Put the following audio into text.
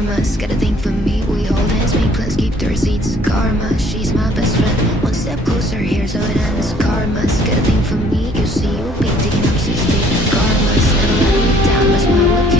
Karma's got a thing for me. We hold hands, make plans, keep the receipts. Karma, she's my best friend. One step closer, here's how it ends. Karma's got a thing for me. You see, you'll be digging up 6 feet. Karma's never let me down, that's my work.